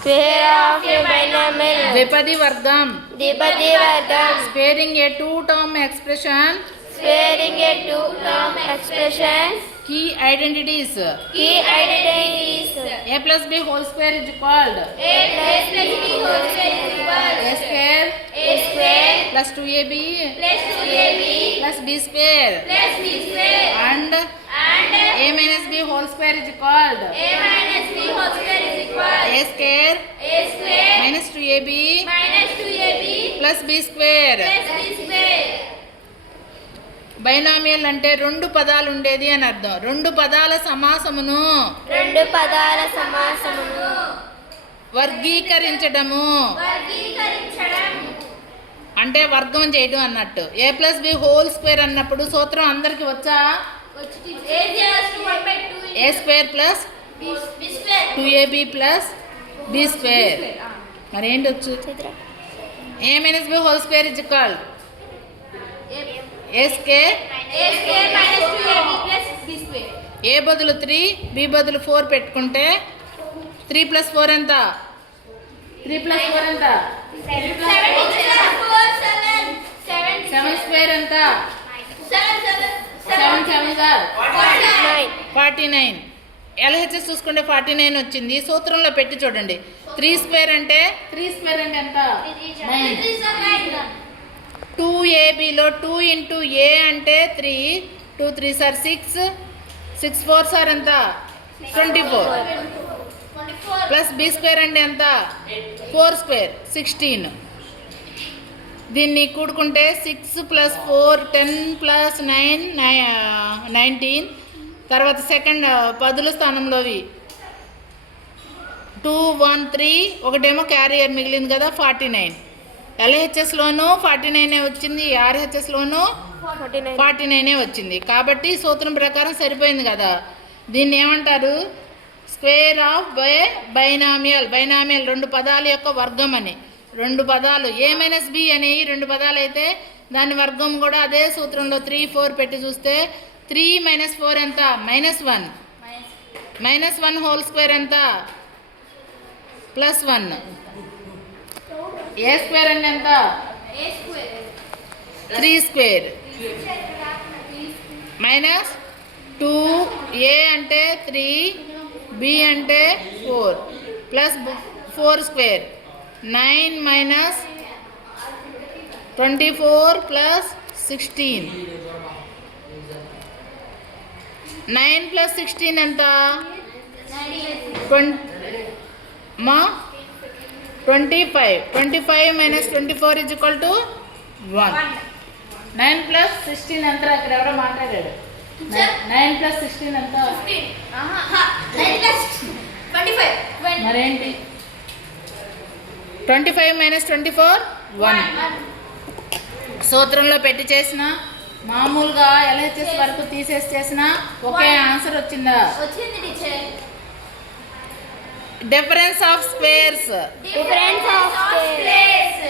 Square of a binomial. ద్విపది వర్గం. ద్విపది వర్గం. Squaring a two-term expression. Squaring a two-term expression. Key identities. Key identities. A plus b whole square is called A plus b whole square is equal a square a square plus 2ab plus 2ab plus b square plus b square and and a minus b whole square is called a minus b whole square is equal a square minus 2ab minus 2ab plus b square. plus b square. Binomial అంటే రెండు పదాలు ఉండేది అని అర్థం. రెండు పదాల సమాసమును రెండు పదాల సమాసమును వర్గీకరించడము వర్గీకరించడం అంటే వర్గం చేయడం అన్నట్టు. A plus B whole square అన్నప్పుడు సూత్రం అందరికి వచ్చా? A square plus 2ab plus B square. మరి ఏంటి వచ్చు? A minus B whole square is equal A square A బదులు 3 బి బదులు 4 పెట్టుకుంటే 3 ప్లస్ 4 ఎంత? 3 ప్లస్ 4 ఎంత? 7 స్క్వేర్ ఎంత? 7 49. ఎల్హెచ్ఎస్ చూసుకుంటే 49 వచ్చింది. సూత్రంలో పెట్టి చూడండి. 3 స్క్వేర్ అంటే ఎంత? 9. 2abలో 2 ఇంటూ ఏ అంటే 3 2 3 సార్ 6 6 4 సార్ ఎంత? 24 ప్లస్ బి స్క్వేర్ అంటే ఎంత? 4 స్క్వేర్ 16. దీన్ని కూడుకుంటే 6 ప్లస్ 4 10 ప్లస్ 9 19. తర్వాత సెకండ్ పదుల స్థానంలోవి 2 1 3 ఒకటేమో క్యారియర్ మిగిలింది కదా 49. ఎల్హెచ్ఎస్లోనూ 49 వచ్చింది, ఆర్హెచ్ఎస్లోనూ 49 వచ్చింది. కాబట్టి సూత్రం ప్రకారం సరిపోయింది కదా. దీన్ని ఏమంటారు? Square of binomial. బైనామియల్ రెండు పదాల యొక్క వర్గం అని. రెండు పదాలు ఏ మైనస్ బి అని రెండు పదాలు అయితే దాని వర్గం కూడా అదే సూత్రంలో 3 4 పెట్టి చూస్తే 3 మైనస్ 4 ఎంత? -1. -1 హోల్ స్క్వేర్ ఎంత? +1. ఏ స్క్వేర్ అంటే ఎంత? 3 స్క్వేర్ మైనస్ 2 ఏ అంటే 3 బి అంటే 4 plus 4 square 9 minus 24 plus 16. 9 plus 16 ఎంత? 25 minus 24 is equal to 1. 9 plus 16 ఎంత? ఇక్కడ ఎవరో మాట్లాడాడు. 9 plus 16 ఎంత? 25. మరేంటి? 25 minus 24 1. సూత్రంలో పెట్టి చేసిన మామూలుగా ఎల్హెచ్ఎస్ వరకు తీసేసి చేసిన ఒకే ఆన్సర్ వచ్చిందా? Difference of squares.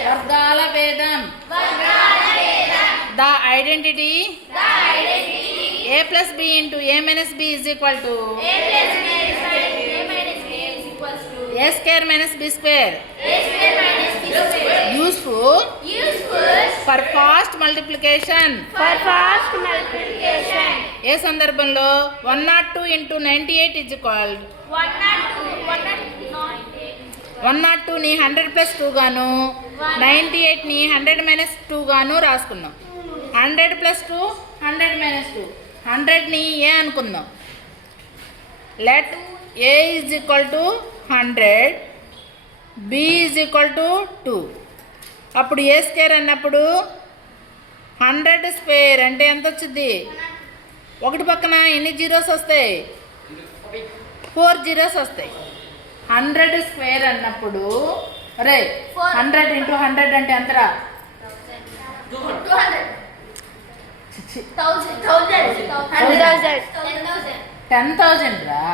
వర్గాల భేదం. The identity A plus B into A minus B is equal to A square minus B square. Useful for fast multiplication. ఏ సందర్భంలో 102 ఇంటూ 98 ఈజ్ ఈక్వల్ 102ని 100 ప్లస్ 2 గాను 98ని 100 మైనస్ 2 గాను రాసుకుందాం. 100 ప్లస్ 2 100 మైనస్ 2 100ని A అనుకుందాం. Let A is equal to 100 B is equal to 2. అప్పుడు ఏ square అన్నప్పుడు 100 square అంటే ఎంత వచ్చింది? ఒకటి పక్కన ఎన్ని జీరోస్ వస్తాయి? 4 జీరోస్ వస్తాయి. 100 స్క్వేర్ అన్నప్పుడు అరే 100 ఇంటూ 100 అంటే ఎంతరా? 10,000 రా.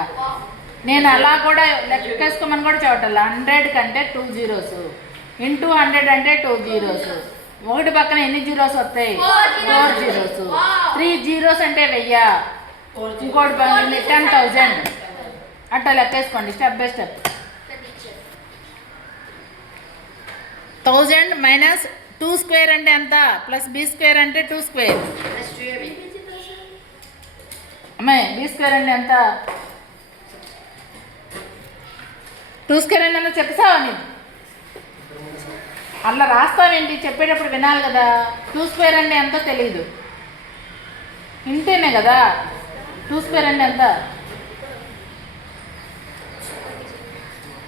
నేను అలా కూడా లెక్కేసుకోమని కూడా చూడాలి. 100 కంటే 2 జీరోస్ ఇంటూ 100 అంటే 2 జీరోస్. ఒకటి పక్కన ఎన్ని జీరోస్ వస్తాయి? 4 జీరోస్. 3 జీరోస్ అంటే 1000. ఇంకోటి పక్కన 10,000. అట్లా లెక్కేసుకోండి step by step. 1000 minus 2 square అంటే ఎంత ప్లస్ బి స్క్వేర్ అంటే 2 స్క్వేర్. అమ్మాయి బి స్క్వేర్ అంటే ఎంత 2 స్క్వేర్ అంటే ఎంత చెప్తావా నేను అట్లా రాస్తావేంటి చెప్పేటప్పుడు వినాలి కదా. 2 స్క్వేర్ అంటే ఎంతో తెలియదు ఇంతేనే కదా 2 స్క్వేర్ అంటే ఎంత